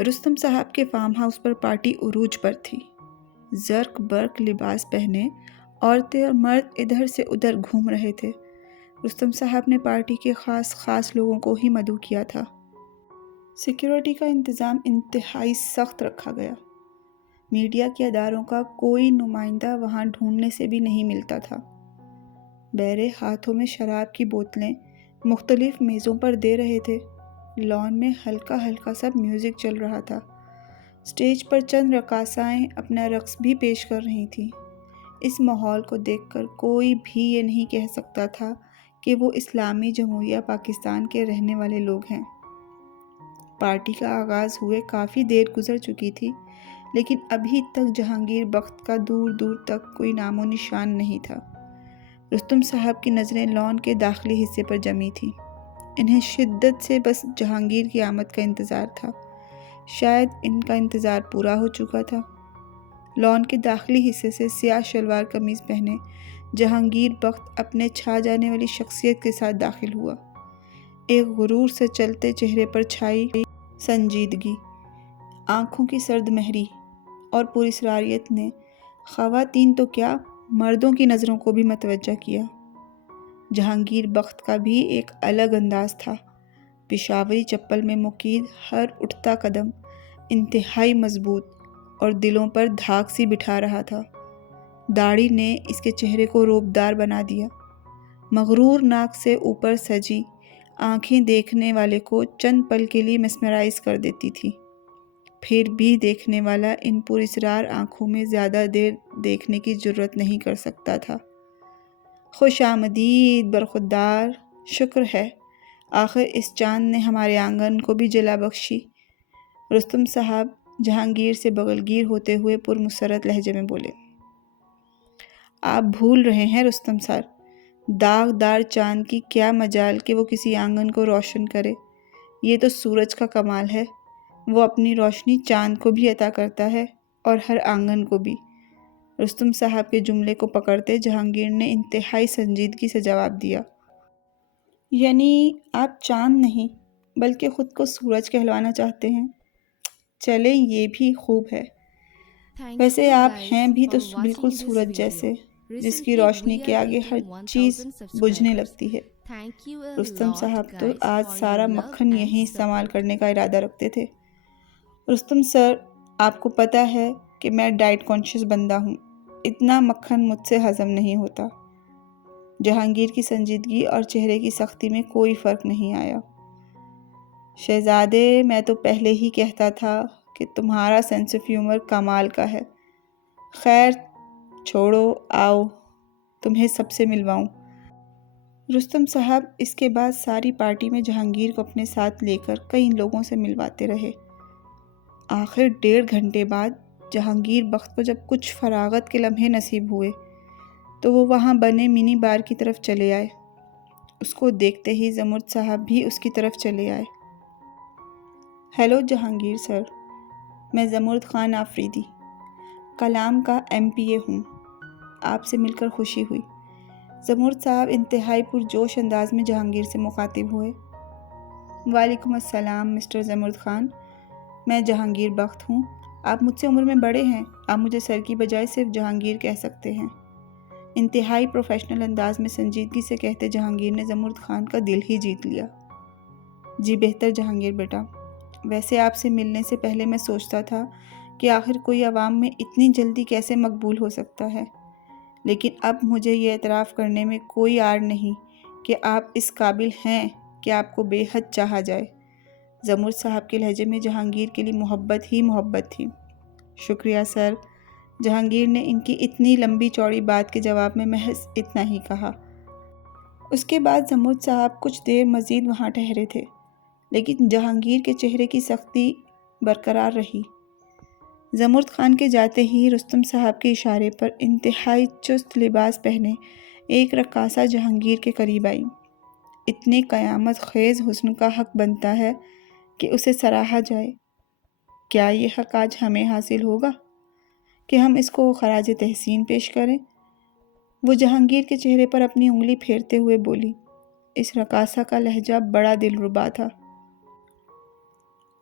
رستم صاحب کے farm house پر party عروج پر تھی۔ زرق برق لباس پہنے عورتیں اور مرد ادھر سے ادھر گھوم رہے تھے۔ رستم صاحب نے پارٹی کے خاص لوگوں کو ہی مدعو کیا تھا۔ سیکیورٹی کا انتظام انتہائی سخت رکھا گیا۔ میڈیا کے اداروں کا کوئی نمائندہ وہاں ڈھونڈنے سے بھی نہیں ملتا تھا۔ بیرے ہاتھوں میں شراب کی بوتلیں مختلف میزوں پر دے رہے تھے۔ لان میں ہلکا ہلکا سا میوزک چل رہا تھا۔ سٹیج پر چند رقاصائیں اپنا رقص بھی پیش کر رہی تھیں۔ اس ماحول کو دیکھ کر کوئی بھی یہ نہیں کہہ سکتا تھا کہ وہ اسلامی جمہوریہ پاکستان کے رہنے والے لوگ ہیں۔ پارٹی کا آغاز ہوئے کافی دیر گزر چکی تھی، لیکن ابھی تک جہانگیر بخت کا دور دور تک کوئی نام و نشان نہیں تھا۔ رستم صاحب کی نظریں لان کے داخلی حصے پر جمی تھیں۔ انہیں شدت سے بس جہانگیر کی آمد کا انتظار تھا۔ شاید ان کا انتظار پورا ہو چکا تھا۔ لان کے داخلی حصے سے سیاہ شلوار قمیض پہنے جہانگیر بخت اپنے چھا جانے والی شخصیت کے ساتھ داخل ہوا۔ ایک غرور سے چلتے چہرے پر چھائی سنجیدگی، آنکھوں کی سرد مہری اور پراسراریت نے خواتین تو کیا مردوں کی نظروں کو بھی متوجہ کیا۔ جہانگیر بخت کا بھی ایک الگ انداز تھا۔ پشاوری چپل میں مقید ہر اٹھتا قدم انتہائی مضبوط اور دلوں پر دھاک سی بٹھا رہا تھا۔ داڑھی نے اس کے چہرے کو روبدار بنا دیا۔ مغرور ناک سے اوپر سجی آنکھیں دیکھنے والے کو چند پل کے لیے مسمرائز کر دیتی تھی، پھر بھی دیکھنے والا ان پراسرار آنکھوں میں زیادہ دیر دیکھنے کی جرت نہیں کر سکتا تھا۔ خوش آمدید برخوردار، شکر ہے آخر اس چاند نے ہمارے آنگن کو بھی جلا بخشی۔ رستم صاحب جہانگیر سے بغلگیر ہوتے ہوئے پرمسرت لہجے میں بولے۔ آپ بھول رہے ہیں رستم سر، داغدار چاند کی کیا مجال کہ وہ کسی آنگن کو روشن کرے۔ یہ تو سورج کا کمال ہے، وہ اپنی روشنی چاند کو بھی عطا کرتا ہے اور ہر آنگن کو بھی۔ رستم صاحب کے جملے کو پکڑتے جہانگیر نے انتہائی سنجیدگی سے جواب دیا۔ یعنی آپ چاند نہیں بلکہ خود کو سورج کہلوانا چاہتے ہیں؟ چلیں یہ بھی خوب ہے۔ ویسے آپ ہیں بھی تو بالکل سورج جیسے، جس کی روشنی کے آگے ہر چیز بجھنے لگتی ہے۔ رستم صاحب تو آج سارا مکھن یہیں استعمال کرنے کا ارادہ رکھتے تھے۔ رستم سر، آپ کو پتہ ہے کہ میں ڈائٹ کانشیس بندہ ہوں، اتنا مکھن مجھ سے ہضم نہیں ہوتا۔ جہانگیر کی سنجیدگی اور چہرے کی سختی میں کوئی فرق نہیں آیا۔ شہزادے، میں تو پہلے ہی کہتا تھا کہ تمہارا سینس آف ہیومر کمال کا ہے۔ خیر چھوڑو، آؤ تمہیں سب سے ملواؤں۔ رستم صاحب اس کے بعد ساری پارٹی میں جہانگیر کو اپنے ساتھ لے کر کئی لوگوں سے ملواتے رہے۔ آخر 1.5 گھنٹے بعد جہانگیر بخت کو جب کچھ فراغت کے لمحے نصیب ہوئے تو وہ وہاں بنے منی بار کی طرف چلے آئے۔ اس کو دیکھتے ہی زمرد صاحب بھی اس کی طرف چلے آئے۔ ہیلو جہانگیر سر، میں زمرد خان آفریدی، کلام کا MPA ہوں، آپ سے مل کر خوشی ہوئی۔ زمرد صاحب انتہائی پرجوش انداز میں جہانگیر سے مخاطب ہوئے۔ وعلیکم السلام مسٹر زمرد خان، میں جہانگیر بخت ہوں۔ آپ مجھ سے عمر میں بڑے ہیں، آپ مجھے سر کی بجائے صرف جہانگیر کہہ سکتے ہیں۔ انتہائی پروفیشنل انداز میں سنجیدگی سے کہتے جہانگیر نے زمرد خان کا دل ہی جیت لیا۔ جی بہتر جہانگیر بیٹا، ویسے آپ سے ملنے سے پہلے میں سوچتا تھا کہ آخر کوئی عوام میں اتنی جلدی کیسے مقبول ہو سکتا ہے، لیکن اب مجھے یہ اعتراف کرنے میں کوئی آڑ نہیں کہ آپ اس قابل ہیں کہ آپ کو بے حد چاہا جائے۔ زمرد صاحب کے لہجے میں جہانگیر کے لیے محبت ہی محبت تھی۔ شکریہ سر، جہانگیر نے ان کی اتنی لمبی چوڑی بات کے جواب میں محض اتنا ہی کہا۔ اس کے بعد زمرد صاحب کچھ دیر مزید وہاں ٹھہرے تھے، لیکن جہانگیر کے چہرے کی سختی برقرار رہی۔ زمرد خان کے جاتے ہی رستم صاحب کے اشارے پر انتہائی چست لباس پہنے ایک رقاصہ جہانگیر کے قریب آئی۔ اتنے قیامت خیز حسن کا حق بنتا ہے کہ اسے سراہا جائے۔ کیا یہ حق آج ہمیں حاصل ہوگا کہ ہم اس کو خراج تحسین پیش کریں؟ وہ جہانگیر کے چہرے پر اپنی انگلی پھیرتے ہوئے بولی۔ اس رقاصہ کا لہجہ بڑا دلربا تھا۔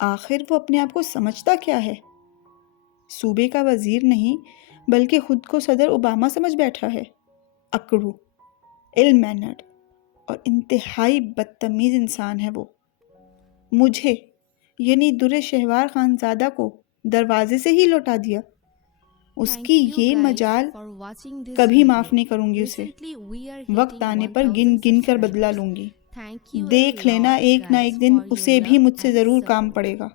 آخر وہ اپنے آپ کو سمجھتا کیا ہے؟ صوبے کا وزیر نہیں بلکہ خود کو صدر اوباما سمجھ بیٹھا ہے۔ اکڑو، ایل مینرڈ اور انتہائی بدتمیز انسان ہے وہ۔ مجھے یعنی در شہوار خانزادہ کو دروازے سے ہی لوٹا دیا۔ اس کی یہ مجال کبھی معاف نہیں کروں گی اسے۔ وقت آنے پر گن گن کر بدلہ لوں گی۔ دیکھ لینا ایک نہ ایک دن اسے بھی مجھ سے ضرور کام پڑے گا۔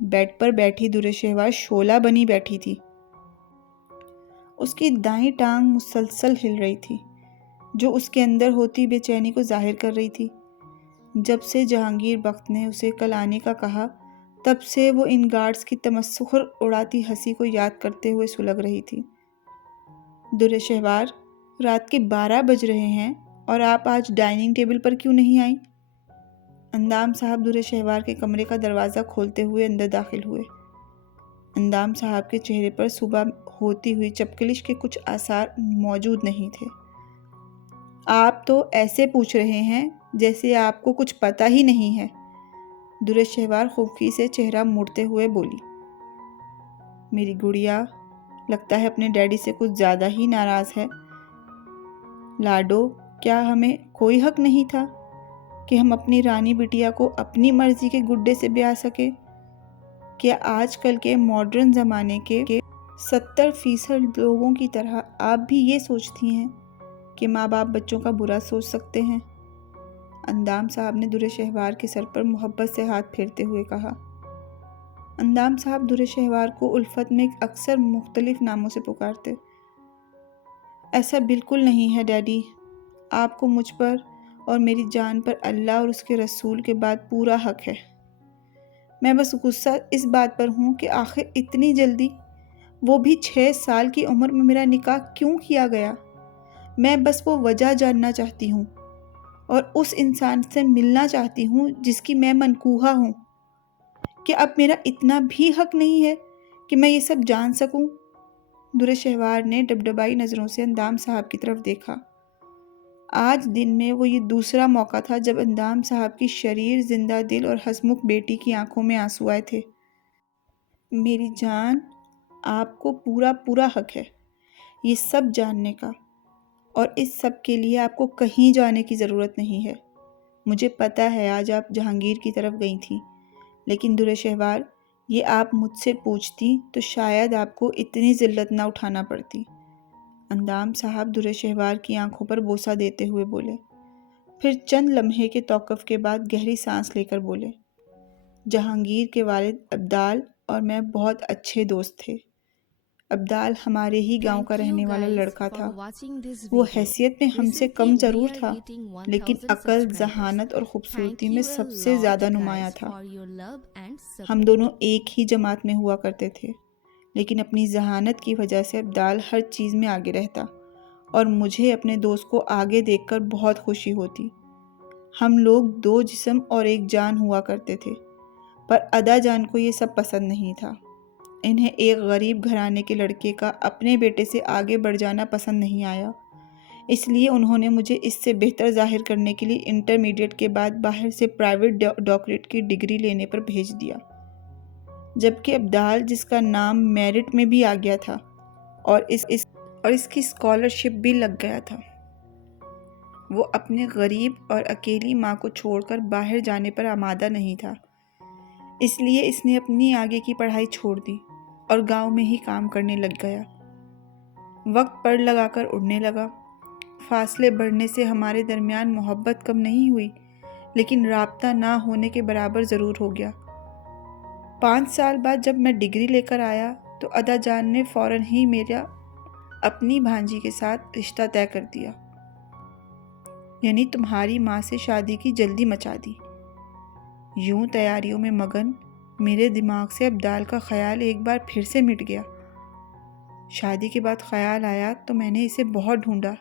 بیڈ پر بیٹھی در شہوار شعلہ بنی بیٹھی تھی۔ اس کی دائیں ٹانگ مسلسل ہل رہی تھی، جو اس کے اندر ہوتی بے چینی کو ظاہر کر رہی تھی۔ جب سے جہانگیر بخت نے اسے کل آنے کا کہا، تب سے وہ ان گارڈز کی تمسخر اڑاتی ہنسی کو یاد کرتے ہوئے سلگ رہی تھی۔ در شہوار، رات کے 12 بج رہے ہیں اور آپ آج ڈائننگ ٹیبل پر کیوں نہیں آئیں؟ اندام صاحب در شہوار کے کمرے کا دروازہ کھولتے ہوئے اندر داخل ہوئے۔ اندام صاحب کے چہرے پر صبح ہوتی ہوئی چپکلش کے کچھ آثار موجود نہیں تھے۔ آپ تو ایسے پوچھ رہے ہیں جیسے آپ کو کچھ پتہ ہی نہیں ہے۔ در شہوار خوفی سے چہرہ موڑتے ہوئے بولی۔ میری گڑیا لگتا ہے اپنے ڈیڈی سے کچھ زیادہ ہی ناراض ہے۔ لاڈو، کیا ہمیں کوئی حق نہیں تھا کہ ہم اپنی رانی بٹیا کو اپنی مرضی کے گڈے سے بیاہ سکے؟ کیا آج کل کے ماڈرن زمانے کے 70% لوگوں کی طرح آپ بھی یہ سوچتی ہیں کہ ماں باپ بچوں کا برا سوچ سکتے ہیں؟ اندام صاحب نے در شہوار کے سر پر محبت سے ہاتھ پھیرتے ہوئے کہا۔ اندام صاحب در شہوار کو الفت میں اکثر مختلف ناموں سے پکارتے۔ ایسا بالکل نہیں ہے ڈیڈی، آپ کو مجھ پر اور میری جان پر اللہ اور اس کے رسول کے بعد پورا حق ہے۔ میں بس غصہ اس بات پر ہوں کہ آخر اتنی جلدی، وہ بھی 6 سال کی عمر میں میرا نکاح کیوں کیا گیا؟ میں بس وہ وجہ جاننا چاہتی ہوں اور اس انسان سے ملنا چاہتی ہوں جس کی میں منکوحہ ہوں۔ کہ اب میرا اتنا بھی حق نہیں ہے کہ میں یہ سب جان سکوں؟ در شہوار نے ڈبڈبائی نظروں سے اندام صاحب کی طرف دیکھا۔ آج دن میں وہ یہ دوسرا موقع تھا جب اندام صاحب کی شریر، زندہ دل اور ہسمکھ بیٹی کی آنکھوں میں آنسو آئے تھے۔ میری جان، آپ کو پورا حق ہے یہ سب جاننے کا، اور اس سب کے لیے آپ کو کہیں جانے کی ضرورت نہیں ہے۔ مجھے پتہ ہے آج آپ جہانگیر کی طرف گئی تھیں، لیکن در شہوار، یہ آپ مجھ سے پوچھتی تو شاید آپ کو اتنی ذلت نہ اٹھانا پڑتی۔ اندام صاحب در شہوار کی آنکھوں پر بوسہ دیتے ہوئے بولے، پھر چند لمحے کے توقف کے بعد گہری سانس لے کر بولے، جہانگیر کے والد عبدال اور میں بہت اچھے دوست تھے۔ عبدال ہمارے ہی گاؤں کا رہنے والا لڑکا تھا۔ وہ حیثیت میں ہم سے کم ضرور تھا، لیکن عقل، ذہانت اور خوبصورتی میں سب سے زیادہ نمایاں تھا۔ ہم دونوں ایک ہی جماعت میں ہوا کرتے تھے، لیکن اپنی ذہانت کی وجہ سے عبدال ہر چیز میں آگے رہتا اور مجھے اپنے دوست کو آگے دیکھ کر بہت خوشی ہوتی۔ ہم لوگ 2 جسم اور ایک جان ہوا کرتے تھے، پر ادا جان کو یہ سب پسند نہیں تھا۔ انہیں ایک غریب گھرانے کے لڑکے کا اپنے بیٹے سے آگے بڑھ جانا پسند نہیں آیا، اس لیے انہوں نے مجھے اس سے بہتر ظاہر کرنے کے لیے انٹرمیڈیٹ کے بعد باہر سے پرائیویٹ ڈاکٹریٹ کی ڈگری لینے پر بھیج دیا، جبکہ عبدال، جس کا نام میرٹ میں بھی آ گیا تھا اور اس کی اسکالرشپ بھی لگ گیا تھا، وہ اپنے غریب اور اکیلی ماں کو چھوڑ کر باہر جانے پر آمادہ نہیں تھا۔ اس لیے اس نے اپنی آگے کی پڑھائی چھوڑ دی اور گاؤں میں ہی کام کرنے لگ گیا۔ وقت پڑ لگا کر اڑنے لگا۔ فاصلے بڑھنے سے ہمارے درمیان محبت کم نہیں ہوئی، لیکن رابطہ نہ ہونے کے برابر ضرور ہو گیا۔ 5 سال بعد جب میں ڈگری لے کر آیا تو ادا جان نے فوراً ہی میرا اپنی بھانجی کے ساتھ رشتہ طے کر دیا، یعنی تمہاری ماں سے شادی کی جلدی مچا دی۔ یوں تیاریوں میں مگن میرے دماغ سے عبدال کا خیال ایک بار پھر سے مٹ گیا۔ شادی کے بعد خیال آیا تو میں نے اسے بہت ڈھونڈا،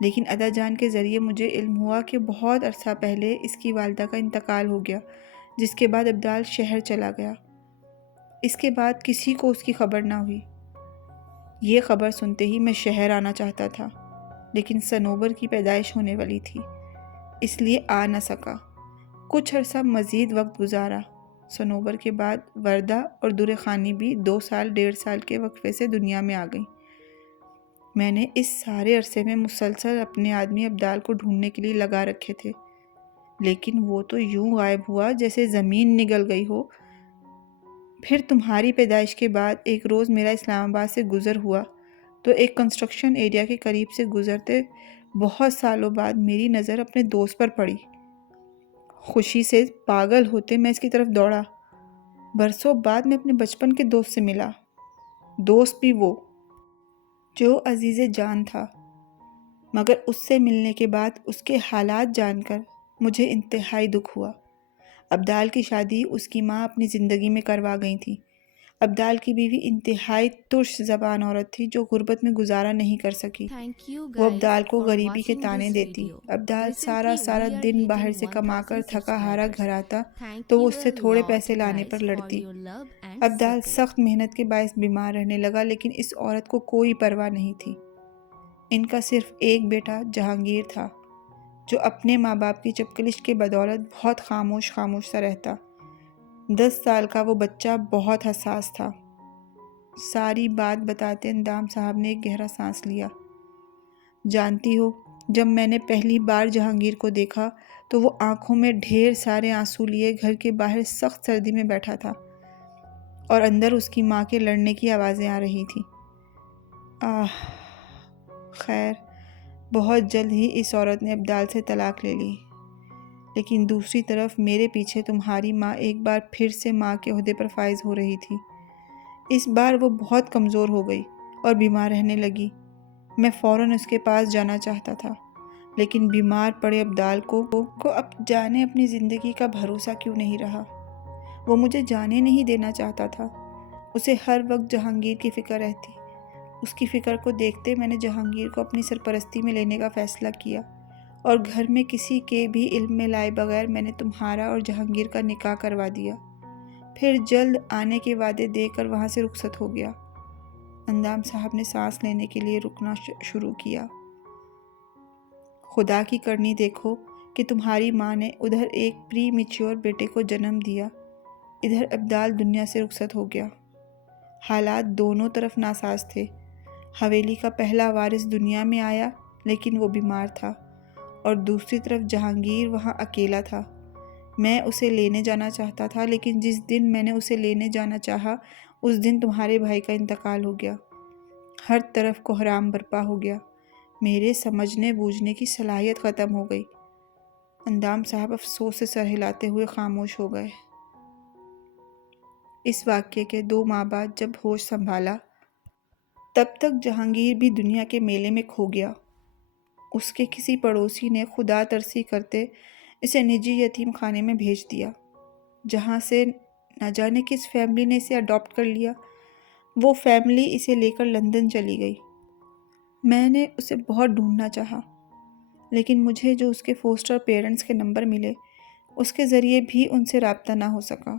لیکن ادا جان کے ذریعے مجھے علم ہوا کہ بہت عرصہ پہلے اس کی والدہ کا انتقال ہو گیا، جس کے بعد عبدال شہر چلا گیا۔ اس کے بعد کسی کو اس کی خبر نہ ہوئی۔ یہ خبر سنتے ہی میں شہر آنا چاہتا تھا، لیکن صنوبر کی پیدائش ہونے والی تھی، اس لیے آ نہ سکا۔ کچھ عرصہ مزید وقت گزارا، صنوبر کے بعد وردہ اور در خانی بھی 2 سال 1.5 سال کے وقفے سے دنیا میں آ گئیں۔ میں نے اس سارے عرصے میں مسلسل اپنے آدمی ابدال کو ڈھونڈنے کے لیے لگا رکھے تھے، لیکن وہ تو یوں غائب ہوا جیسے زمین نگل گئی ہو۔ پھر تمہاری پیدائش کے بعد ایک روز میرا اسلام آباد سے گزر ہوا تو ایک کنسٹرکشن ایریا کے قریب سے گزرتے بہت سالوں بعد میری نظر اپنے دوست پر پڑی۔ خوشی سے پاگل ہوتے میں اس کی طرف دوڑا۔ برسوں بعد میں اپنے بچپن کے دوست سے ملا، دوست بھی وہ جو عزیز جان تھا، مگر اس سے ملنے کے بعد اس کے حالات جان کر مجھے انتہائی دکھ ہوا۔ ابدال کی شادی اس کی ماں اپنی زندگی میں کروا گئی تھی۔ ابدال کی بیوی انتہائی ترش زبان عورت تھی جو غربت میں گزارا نہیں کر سکی۔ وہ ابدال کو غریبی کے طعنے دیتی۔ ابدال سارا دن باہر سے کما کر تھکا ہارا گھر آتا تو وہ اس سے تھوڑے پیسے لانے پر لڑتی۔ ابدال سخت محنت کے باعث بیمار رہنے لگا، لیکن اس عورت کو کوئی پرواہ نہیں تھی۔ ان کا صرف ایک بیٹا جہانگیر تھا جو اپنے ماں باپ کی چپکلش کے بدولت بہت خاموش سا رہتا۔ 10 سال کا وہ بچہ بہت حساس تھا۔ ساری بات بتاتے اندام صاحب نے ایک گہرا سانس لیا۔ جانتی ہو، جب میں نے پہلی بار جہانگیر کو دیکھا تو وہ آنکھوں میں ڈھیر سارے آنسو لیے گھر کے باہر سخت سردی میں بیٹھا تھا اور اندر اس کی ماں کے لڑنے کی آوازیں آ رہی تھیں۔ خیر، بہت جلد ہی اس عورت نے ابدال سے طلاق لے لی، لیکن دوسری طرف میرے پیچھے تمہاری ماں ایک بار پھر سے ماں کے عہدے پر فائز ہو رہی تھی۔ اس بار وہ بہت کمزور ہو گئی اور بیمار رہنے لگی۔ میں فوراً اس کے پاس جانا چاہتا تھا، لیکن بیمار پڑے ابدال کو اب جانے اپنی زندگی کا بھروسہ کیوں نہیں رہا۔ وہ مجھے جانے نہیں دینا چاہتا تھا۔ اسے ہر وقت جہانگیر کی فکر رہتی۔ اس کی فکر کو دیکھتے میں نے جہانگیر کو اپنی سرپرستی میں لینے کا فیصلہ کیا اور گھر میں کسی کے بھی علم میں لائے بغیر میں نے تمہارا اور جہانگیر کا نکاح کروا دیا۔ پھر جلد آنے کے وعدے دے کر وہاں سے رخصت ہو گیا۔ اندام صاحب نے سانس لینے کے لیے رکنا شروع کیا۔ خدا کی کرنی دیکھو کہ تمہاری ماں نے ادھر ایک پری میچور بیٹے کو جنم دیا، ادھر ابدال دنیا سے رخصت ہو گیا۔ حالات دونوں طرف ناساز تھے۔ حویلی کا پہلا وارث دنیا میں آیا، لیکن وہ بیمار تھا، اور دوسری طرف جہانگیر وہاں اکیلا تھا۔ میں اسے لینے جانا چاہتا تھا، لیکن جس دن میں نے اسے لینے جانا چاہا اس دن تمہارے بھائی کا انتقال ہو گیا۔ ہر طرف کوہرام برپا ہو گیا۔ میرے سمجھنے بوجھنے کی صلاحیت ختم ہو گئی۔ اندام صاحب افسوس سے سر ہلاتے ہوئے خاموش ہو گئے۔ اس واقعے کے 2 ماہ بعد جب ہوش سنبھالا تب تک جہانگیر بھی دنیا کے میلے میں کھو گیا۔ اس کے کسی پڑوسی نے خدا ترسی کرتے اسے نجی یتیم خانے میں بھیج دیا، جہاں سے نہ جانے کس فیملی نے اسے اڈاپٹ کر لیا۔ وہ فیملی اسے لے کر لندن چلی گئی۔ میں نے اسے بہت ڈھونڈنا چاہا، لیکن مجھے جو اس کے فوسٹر پیرنٹس کے نمبر ملے اس کے ذریعے بھی ان سے رابطہ نہ ہو سکا۔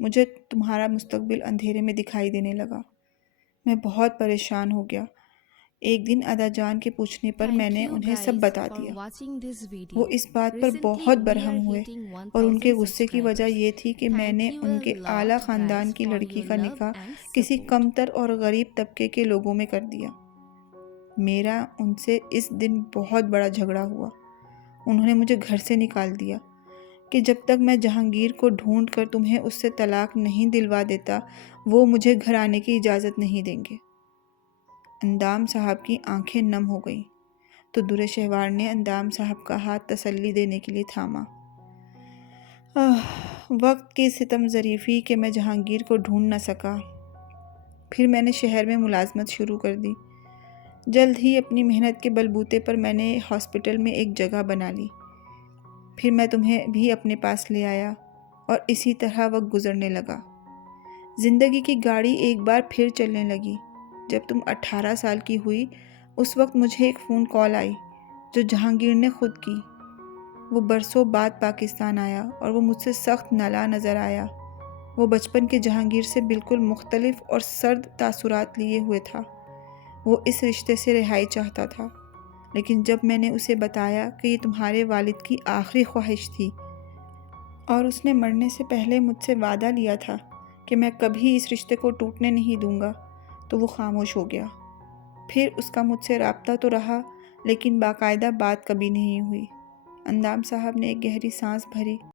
مجھے تمہارا مستقبل اندھیرے میں دکھائی دینے لگا۔ میں بہت پریشان ہو گیا۔ ایک دن ادا جان کے پوچھنے پر میں نے انہیں سب بتا دیا۔ وہ اس بات پر بہت برہم ہوئے اور ان کے غصے کی وجہ یہ تھی کہ میں نے ان کے اعلیٰ خاندان کی لڑکی کا نکاح کسی کمتر اور غریب طبقے کے لوگوں میں کر دیا۔ میرا ان سے اس دن بہت بڑا جھگڑا ہوا۔ انہوں نے مجھے گھر سے نکال دیا کہ جب تک میں جہانگیر کو ڈھونڈ کر تمہیں اس سے طلاق نہیں دلوا دیتا وہ مجھے گھر آنے کی اجازت نہیں دیں گے۔ اندام صاحب کی آنکھیں نم ہو گئیں تو در شہوار نے اندام صاحب کا ہاتھ تسلی دینے کے لیے تھاما۔ وقت کی ستم ظریفی کہ میں جہانگیر کو ڈھونڈ نہ سکا۔ پھر میں نے شہر میں ملازمت شروع کر دی۔ جلد ہی اپنی محنت کے بلبوتے پر میں نے ہاسپٹل میں ایک جگہ بنا لی۔ پھر میں تمہیں بھی اپنے پاس لے آیا اور اسی طرح وقت گزرنے لگا۔ زندگی کی گاڑی ایک بار پھر چلنے لگی۔ جب تم 18 سال کی ہوئی اس وقت مجھے ایک فون کال آئی جو جہانگیر نے خود کی۔ وہ برسوں بعد پاکستان آیا اور وہ مجھ سے سخت نالاں نظر آیا۔ وہ بچپن کے جہانگیر سے بالکل مختلف اور سرد تاثرات لیے ہوئے تھا۔ وہ اس رشتے سے رہائی چاہتا تھا، لیکن جب میں نے اسے بتایا کہ یہ تمہارے والد کی آخری خواہش تھی اور اس نے مرنے سے پہلے مجھ سے وعدہ لیا تھا کہ میں کبھی اس رشتے کو ٹوٹنے نہیں دوں گا۔ تو وہ خاموش ہو گیا۔ پھر اس کا مجھ سے رابطہ تو رہا لیکن باقاعدہ بات کبھی نہیں ہوئی۔ اندام صاحب نے ایک گہری سانس بھری